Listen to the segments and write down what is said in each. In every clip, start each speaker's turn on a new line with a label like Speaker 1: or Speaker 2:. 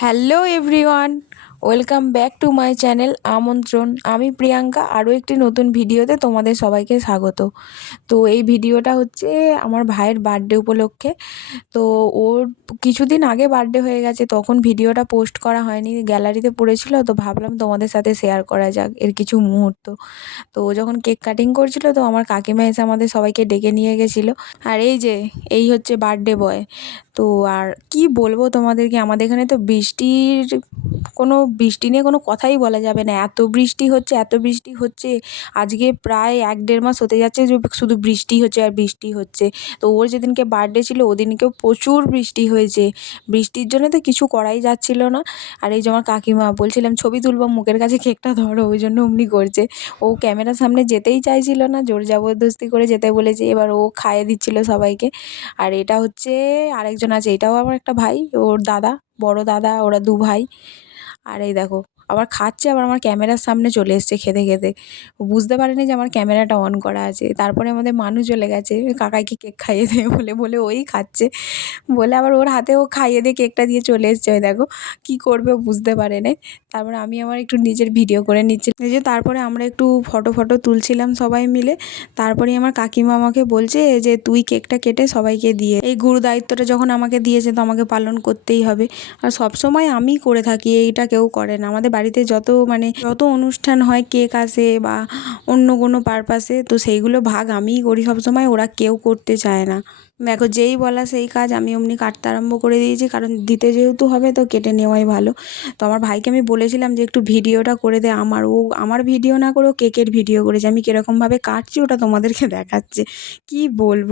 Speaker 1: Hello everyone Welcome back to my channel আমন্ত্রণ আমি প্রিয়াঙ্কা, আরও একটি নতুন ভিডিওতে তোমাদের সবাইকে স্বাগত। তো এই ভিডিওটা হচ্ছে আমার ভাইয়ের বার্থডে উপলক্ষে। তো ওর কিছুদিন আগে বার্থডে হয়ে গেছে, তখন ভিডিওটা পোস্ট করা হয়নি, গ্যালারিতে পড়েছিল। তো ভাবলাম তোমাদের সাথে শেয়ার করা যাক এর কিছু মুহূর্ত। তো ও যখন কেক কাটিং করছিল, তো আমার কাকিমা এসে আমাদের সবাইকে ডেকে নিয়ে গেছিল। আর এই যে, এই হচ্ছে বার্থডে বয়। তো আর কি বলব তোমাদেরকে, আমাদের এখানে তো বৃষ্টির কোনো বৃষ্টি নিয়ে কোনো কথাই বলা যাবে না। এত বৃষ্টি হচ্ছে, এত বৃষ্টি হচ্ছে। আজকে প্রায় এক দেড় মাস হতে যাচ্ছে যে শুধু বৃষ্টি হচ্ছে আর বৃষ্টি হচ্ছে। তো ওর যেদিনকে বার্থডে ছিল, ওদিনকেও প্রচুর বৃষ্টি হয়েছে। বৃষ্টির জন্য তো কিছু করাই যাচ্ছিল না। আর এই যে আমার কাকিমা বলছিলাম, ছবি তুলবো, মুখের কাছে কেকটা ধরো। ওই জন্য অমনি করছে। ও ক্যামেরার সামনে যেতেই চাইছিল না, জোর জবরদস্তি করে যেতে বলেছে। এবার ও খাইয়ে দিচ্ছিল সবাইকে। আর এটা হচ্ছে আরেকজন আছে, এটাও আমার একটা ভাই, ওর দাদা, বড় দাদা, ওরা দু ভাই। আর এই দেখো আবার খাচ্ছে, আবার আমার ক্যামেরার সামনে চলে এসছে খেতে খেতে। বুঝতে পারেনি যে আমার ক্যামেরাটা অন করা আছে। তারপরে আমাদের মানুষ চলে গেছে, কাকাইকে কেক খাইয়ে দে বলে বলে ওই খাচ্ছে। বলে আবার ওর হাতে ও খাইয়ে দিয়ে কেকটা দিয়ে চলে এসছে। ওই দেখো কী করবে বুঝতে পারে না তারপরে আমি আমার একটু নিজের ভিডিও করে নিচ্ছি। যে তারপরে আমরা একটু ফটো ফটো তুলছিলাম সবাই মিলে। তারপরে আমার কাকিমা আমাকে বলছে যে, তুই কেকটা কেটে সবাইকে দিয়ে এই গুরু দায়িত্বটা যখন আমাকে দিয়েছে তো আমাকে পালন করতেই হবে। আর সবসময় আমি করে থাকি, এইটা কেউ করে না। আমাদের বাড়িতে যত মানে যত অনুষ্ঠান হয় কেক আসে বা অন্য কোনো পারপাসে তো সেইগুলো ভাগ আমিই করি। সবসময় ওরা কেউ করতে চায় না। দেখো, যেই বলা সেই কাজ আমি অমনি কাটতে আরম্ভ করে দিয়েছি, কারণ দিতে যেহেতু হবে তো কেটে নেওয়াই ভালো। তো আমার ভাইকে আমি বলেছিলাম যে একটু ভিডিওটা করে দে, আমার ও, আমার ভিডিও না করে ও কেকের ভিডিও করেছে। আমি কীরকমভাবে কাটছি ওটা তোমাদেরকে দেখাচ্ছে, কি বলব?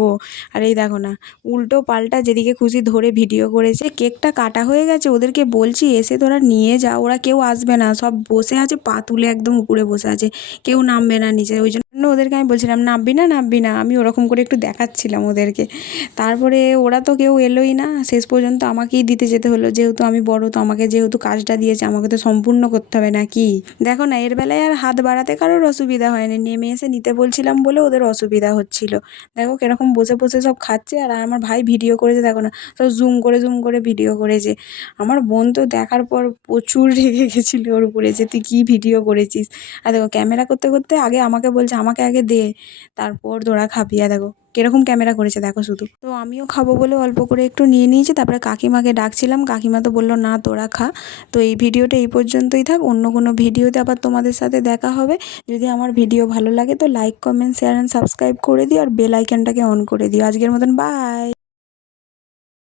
Speaker 1: আর এই দেখো না, উল্টো পাল্টা যেদিকে খুশি ধরে ভিডিও করেছে, কেকটা কাটা হয়ে গেছে, ওদেরকে বলছি এসে তোরা নিয়ে যা, ওরা কেউ আসবে না, সব বসে আছে, পা তুলে একদম উপরে বসে আছে, কেউ নামবে না নিচে, ওই জন্য ওদেরকে আমি বলছিলাম, নামবি না নামবি না। আমি ওরকম করে একটু দেখাচ্ছিলাম ওদেরকে। তারপরে ওরা তো কেউ এলোই না। শেষ পর্যন্ত আমাকেই দিতে যেতে হলো। যেহেতু আমি বড়, তো আমাকে যেহেতু কাজটা দিয়েছে, আমাকে তো সম্পূর্ণ করতে হবে নাকি? দেখো না, এর বেলায় আর হাত বাড়াতে কারোর অসুবিধা হয়নি। নেমে এসে নিতে বলছিলাম বলে ওদের অসুবিধা হচ্ছিল। দেখো কীরকম বসে বসে সব খাচ্ছে। আর আমার ভাই ভিডিও করেছে, দেখো না, সব জুম করে জুম করে ভিডিও করেছে। আমার বোন তো দেখার পর প্রচুর রেগে গেছিল ওর উপরে যে, তুই কী ভিডিও করেছিস? আর দেখো, ক্যামেরা করতে করতে আগে আমাকে বলছে আমাকে আগে দে, তারপর তোরা খাবি। আর দেখো, কীরকম ক্যামেরা করেছে, দেখো শুধু। তো আমিও খাব বলে অল্প করে একটু নিয়ে নিয়েছি, তারপরে কাকিমাকে ডাকছিলাম। কাকিমা তো বলল, না, তোরা খা। তো এই ভিডিওটা এই পর্যন্তই থাক। অন্য কোনো ভিডিওতে আবার তোমাদের সাথে দেখা হবে। যদি আমার ভিডিও ভালো লাগে, তো like comment share and subscribe করে দিও। আর বেল আইকনটাকে অন করে দিও। আজকের মতন বাই